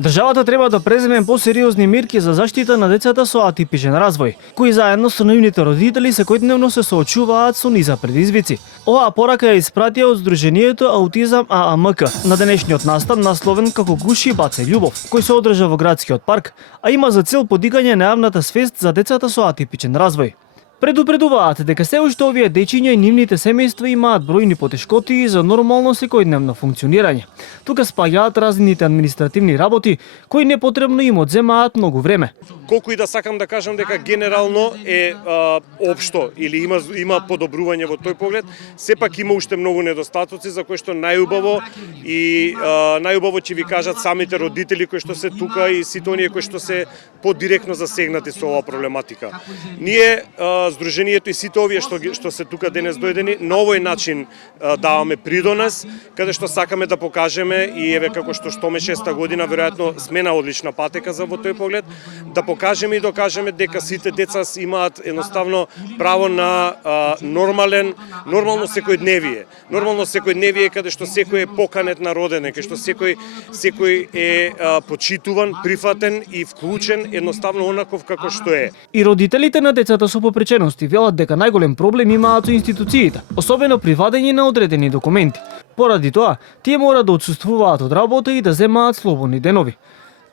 Државата треба да преземе посериозни мерки за заштита на децата со атипичен развој, кои заедно со нивните родители секојдневно се соочуваат со низа предизвици. Оваа порака ја испратија од Сдруженијето Аутизам ААМК на денешниот настан насловен како Гуши баце љубов, кој се одржа во градскиот парк, а има за цел подигање на јавната свест за децата со атипичен развој. Предупредуваат дека се уште овие дечиња и нивните семејства имаат бројни потешкоти за нормално секојдневно функционирање. Тука спаѓаат разните административни работи кои непотребно им одземаат многу време. Колку и да сакам да кажам дека генерално е општо или има подобрување во тој поглед, сепак има уште многу недостатоци за кои што најубаво ќе ви кажат самите родители кои што се тука и сите оние кои што се подиректно засегнати со оваа проблематика. Ние Сдруженијето и сите овие што се тука денес дојдени, на овој начин даваме придонес, каде што сакаме да покажеме и еве како што штоме 6-та година, веројатно сме на одлична патека за во тој поглед, да покажеме и докажеме дека сите деца имаат едноставно право на нормално секојдневие. Нормално секојдневие каде што секој е поканет на родене, каде што секој е почитуван, прифатен и вклучен едноставно онаков како што е. И родителите на децата со попречености велат дека најголем проблем имаат со институциите, особено при вадење на одредени документи. Поради тоа, тие мора да отсуствуваат од работа и да земаат слободни денови.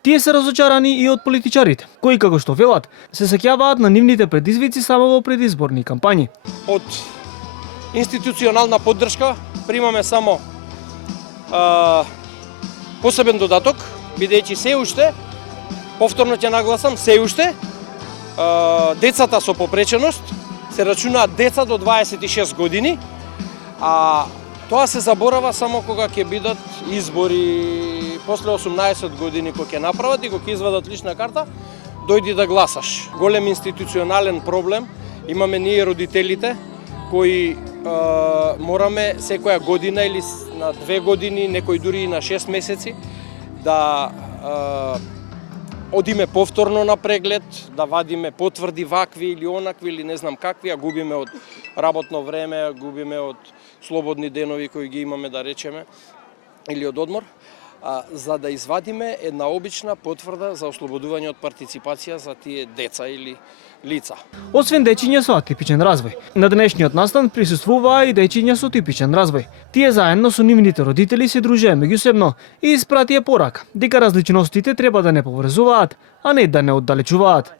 Тие се разочарани и од политичарите, кои како што велат, се сеќаваат на нивните предизвици само во предизборни кампањи. Од институционална поддршка примаме само посебен додаток, бидејќи се уште, повторно ќе нагласам, се уште децата со попреченост се рачунаат деца до 26 години, а тоа се заборава само кога ќе бидат избори после 18 години кога ќе направат и кога ќе извадат лична карта, дојди да гласаш. Голем институционален проблем имаме ние родителите кои мораме секоја година или на 2 години, некои дури и на 6 месеци да одиме повторно на преглед, да вадиме потврди вакви или онакви или не знам какви, а губиме од работно време, губиме од слободни денови кои ги имаме да речеме, или од одмор, за да извадиме една обична потврда за ослободување од партиципација за тие деца или лица. Освен дечиња со атипичен развој, на денешниот настан присуствуваа и дечиња со типичен развој. Тие заедно со нивните родители се дружеа меѓусебно и испратија порака дека различностите треба да не поврзуваат, а не да не оддалечуваат.